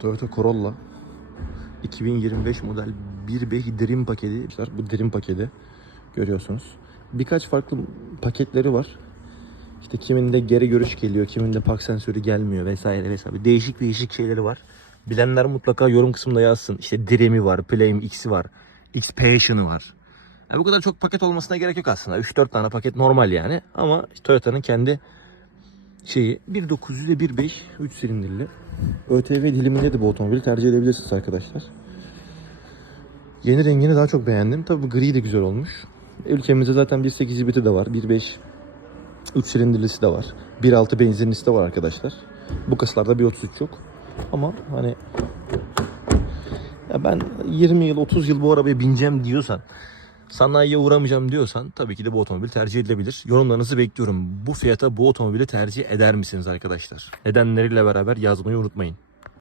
Toyota Corolla 2025 model 1.5 Dream paketi. Bu Dream paketi görüyorsunuz. Birkaç farklı paketleri var. İşte kiminde geri görüş geliyor, kiminde park sensörü gelmiyor vesaire vesaire. Değişik değişik şeyleri var. Bilenler mutlaka yorum kısmında yazsın. İşte Dream'i var, Play'im X'i var, X Passion'ı var. Yani bu kadar çok paket olmasına gerek yok aslında. 3-4 tane paket normal yani. Ama Toyota'nın kendi şeyi 1.900 ile 1.5 3 silindirli. ÖTV diliminde de bu otomobili tercih edebilirsiniz arkadaşlar. Yeni rengini daha çok beğendim. Tabii bu gri de güzel olmuş. Ülkemizde zaten 1.8 hibriti de var. 1.5 3 silindirlisi de var. 1.6 benzinlisi de var arkadaşlar. Bu kaslarda 1.33 yok. Ama hani ya ben 20 yıl 30 yıl bu arabaya bineceğim diyorsan sanayiye uğramayacağım diyorsan tabii ki de bu otomobil tercih edilebilir. Yorumlarınızı bekliyorum. Bu fiyata bu otomobili tercih eder misiniz arkadaşlar? Nedenleriyle beraber yazmayı unutmayın.